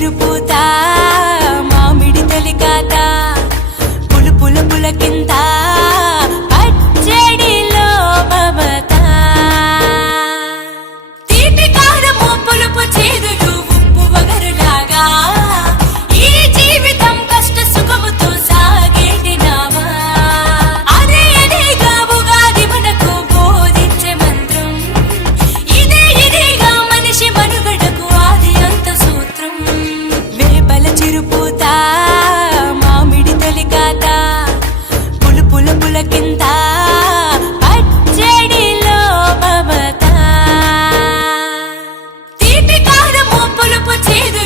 చిరుపూత మామిడి తొలికాత పులుపుల పులకింత పచ్చడిలో మమత తీపి కారము పులుపు చేదులు ఉప్పు వగరులాగా ఈ జీవితం కష్ట సుఖముతో సాగేటి నావా అదే అదేగా ఉగాది మనకు బోధించే మంత్రం ఇదేగా మనిషి మనుగడకు ఆది అంత సూత్రం వేపల చిరుపూత మామిడి తొలికాత పులుపుల పులకింత పచ్చడిలో మమత తీపి కారము పులుపు చేదు